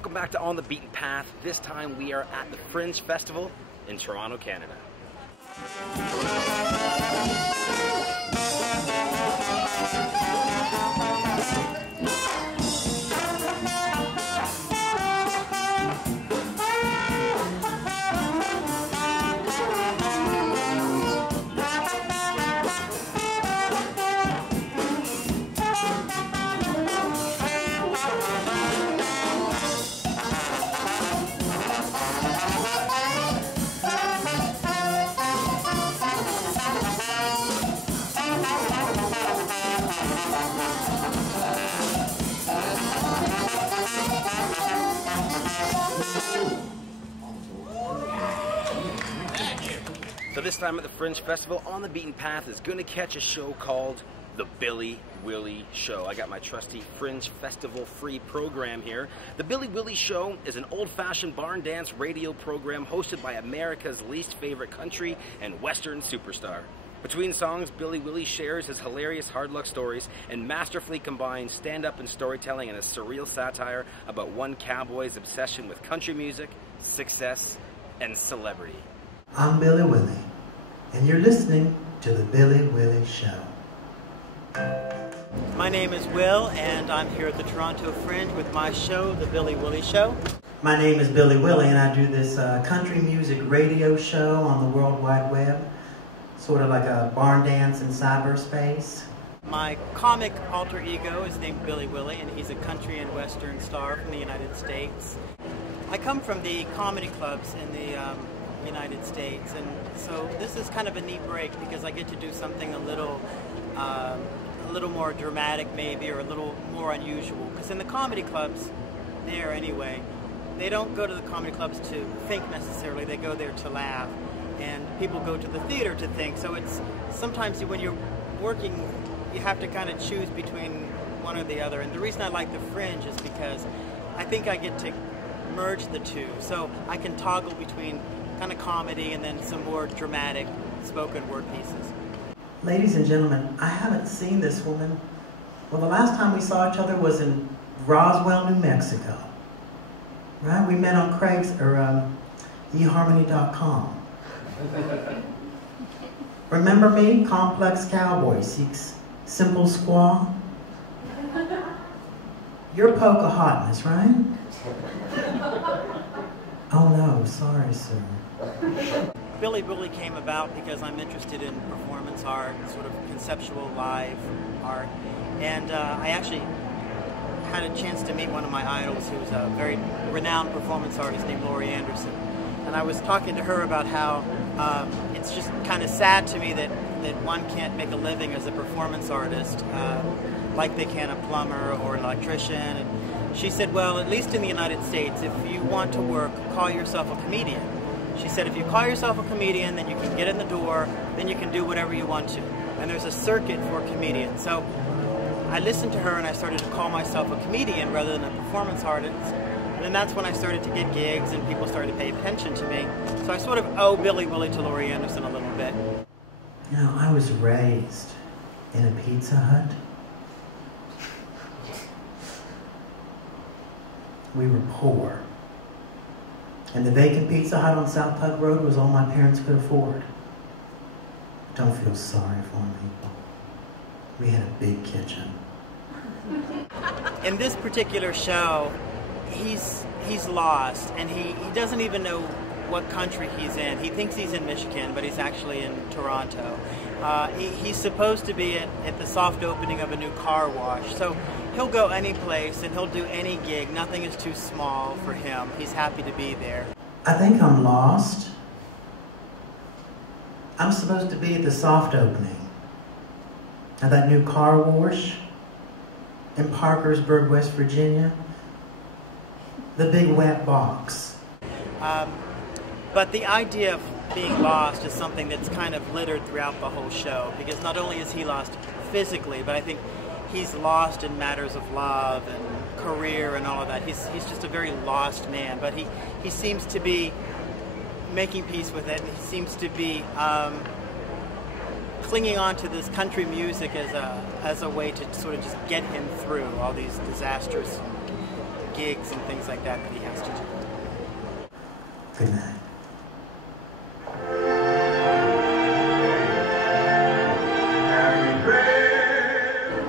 Welcome back to On the Beaten Path. This time we are at the Fringe Festival in Toronto, Canada. So this time at the Fringe Festival, On the Beaten Path is going to catch a show called the Billy Willy Show. I got my trusty Fringe Festival free program here. The Billy Willy Show is an old-fashioned barn dance radio program hosted by America's least favorite country and Western superstar. Between songs, Billy Willy shares his hilarious hard luck stories and masterfully combines stand-up and storytelling in a surreal satire about one cowboy's obsession with country music, success, and celebrity. I'm Billy Willy, and you're listening to the Billy Willy Show. My name is Will, and I'm here at the Toronto Fringe with my show, the Billy Willy Show. My name is Billy Willy, and I do this country music radio show on the World Wide Web, sort of like a barn dance in cyberspace. My comic alter ego is named Billy Willy, and he's a country and western star from the United States. I come from the comedy clubs in the United States, and so this is kind of a neat break because I get to do something a little more dramatic maybe, or a little more unusual, because in the comedy clubs there anyway, they don't go to the comedy clubs to think necessarily, they go there to laugh, and people go to the theater to think. So it's sometimes when you're working you have to kind of choose between one or the other, and the reason I like the Fringe is because I think I get to merge the two, so I can toggle between kind of comedy and then some more dramatic spoken word pieces. Ladies and gentlemen, I haven't seen this woman. Well, the last time we saw each other was in Roswell, New Mexico. Right? We met on eHarmony.com. Remember me? Complex Cowboy seeks simple squaw. You're Pocahontas, right? Oh no, sorry, sir. Billy Willy came about because I'm interested in performance art, sort of conceptual live art, and I actually had a chance to meet one of my idols who's a very renowned performance artist named Bloor St. And I was talking to her about how it's just kind of sad to me that one can't make a living as a performance artist like they can a plumber or an electrician. And she said, well, at least in the United States, if you want to work, call yourself a comedian. She said, if you call yourself a comedian, then you can get in the door, then you can do whatever you want to. And there's a circuit for comedians. So I listened to her and I started to call myself a comedian rather than a performance artist. And then that's when I started to get gigs and people started to pay attention to me. So I sort of owe Billy Willy to Bloor St. a little bit. You know, I was raised in a Pizza Hut. We were poor. And the vacant Pizza Hut on South Puck Road was all my parents could afford. Don't feel sorry for me. We had a big kitchen. In this particular show, he's lost, and he doesn't even know what country he's in. He thinks he's in Michigan, but he's actually in Toronto. He's supposed to be at the soft opening of a new car wash, so he'll go any place and he'll do any gig. Nothing is too small for him. He's happy to be there. I think I'm lost. I'm supposed to be at the soft opening of that new car wash in Parkersburg, West Virginia. The big wet box. But the idea of being lost is something that's kind of littered throughout the whole show, because not only is he lost physically, but I think he's lost in matters of love and career and all of that. He's just a very lost man, but he seems to be making peace with it, and he seems to be clinging on to this country music as a way to sort of just get him through all these disastrous gigs and things like that he has to do. Good night.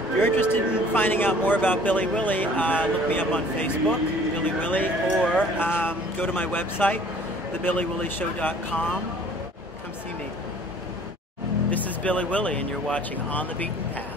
If you're interested in finding out more about Billy Willy, look me up on Facebook, Billy Willy, or go to my website, thebillywillyshow.com. Come see me. This is Billy Willy, and you're watching On the Beaten Path.